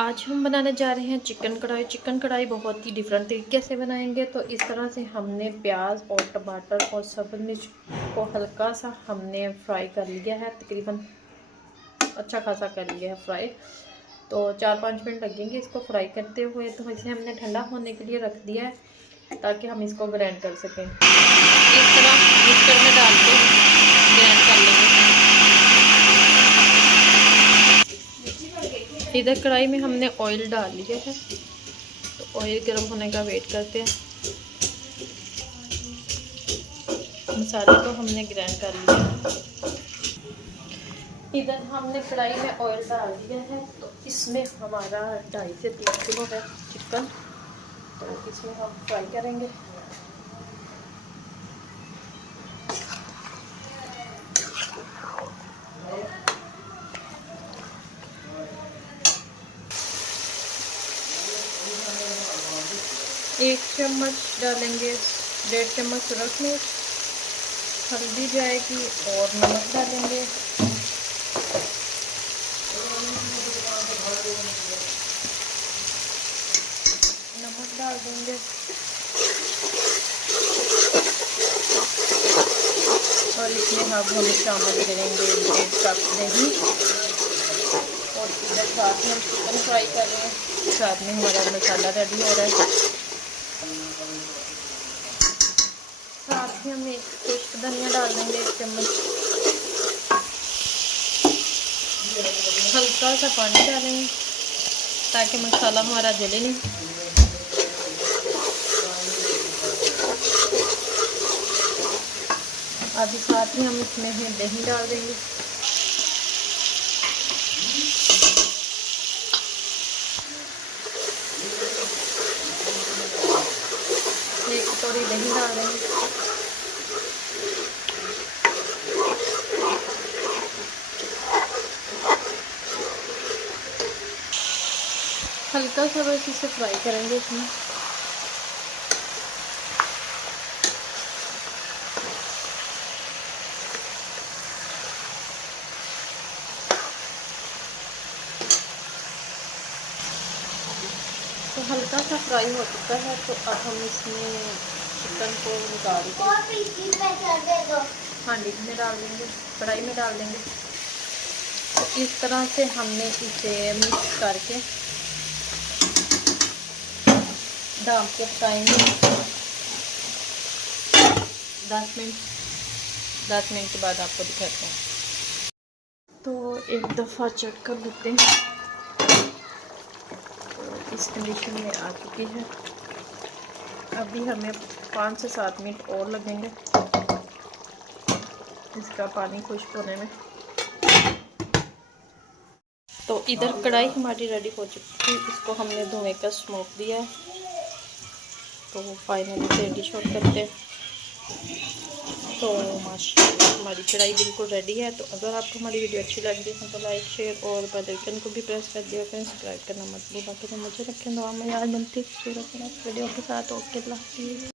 आज हम बनाने जा रहे हैं चिकन कढ़ाई। चिकन कढ़ाई बहुत ही डिफरेंट तरीके से बनाएंगे। तो इस तरह से हमने प्याज और टमाटर और सब्ज़ मिर्च को हल्का सा हमने फ्राई कर लिया है, तकरीबन अच्छा खासा कर लिया है फ्राई। तो 4-5 मिनट लगेंगे इसको फ्राई करते हुए। तो इसे हमने ठंडा होने के लिए रख दिया है ताकि हम इसको ग्राइंड कर सकें। इस तरह मिक्सर में डाल के ग्राइंड कर लेंगे। इधर कढ़ाई में हमने ऑयल डाल लिया है, तो ऑयल गर्म होने का वेट करते हैं। मसाले को हमने ग्राइंड कर लिया है। इधर हमने कढ़ाई में ऑयल डाल दिया है, तो इसमें हमारा 2.5 से 3 किलो है चिकन। तो इसमें हम फ्राई करेंगे। एक चम्मच डालेंगे, 1.5 चम्मच सुरख मिर्च, हल्दी जाएगी और नमक डालेंगे। नमक डाल देंगे और इसमें हम शामिल करेंगे 1.5 कप दही। और इधर साथ में हम चिकन फ्राई कर रहे हैं, साथ में हमारा मसाला रेडी हो रहा है। साथ में हम एक खुश्क धनिया डाल देंगे, 1 चम्मच। हल्का सा पानी डालेंगे ताकि मसाला हमारा जले नहीं। अभी साथ में हम इसमें दही डाल देंगे। एक कटोरी दही डाल देंगे। हल्का सा बस इसे फ्राई करेंगे इसमें। तो हल्का सा फ्राई हो चुका है, तो अब हम इसमें चिकन को निकाल के हांडी में डाल देंगे, कढ़ाई में डाल देंगे। तो इस तरह से हमने इसे मिक्स करके दाम के पकाएंगे 10 मिनट। 10 मिनट के बाद आपको दिखाते हैं। तो एक दफ़ा चेक कर लेते हैं। तो इस कंडीशन में आ चुकी है। अभी हमें 5 से 7 मिनट और लगेंगे इसका पानी खुश्क होने में। तो इधर कढ़ाई हमारी रेडी हो चुकी थी, इसको हमने धुएं का स्मोक दिया है। तो फाइनली से डिश आउट करते हैं। तो माशाल्लाह हमारी कढ़ाई बिल्कुल रेडी है। तो अगर आपको हमारी वीडियो अच्छी लग रही है तो लाइक शेयर और बेल आइकन को भी प्रेस कर दिया करें। सब्सक्राइब करना मत भूलिएगा। तो मुझे रखें दुआ में याद बनती है खूबसूरत वीडियो के साथ। ओके, अल्लाह हाफ़िज़।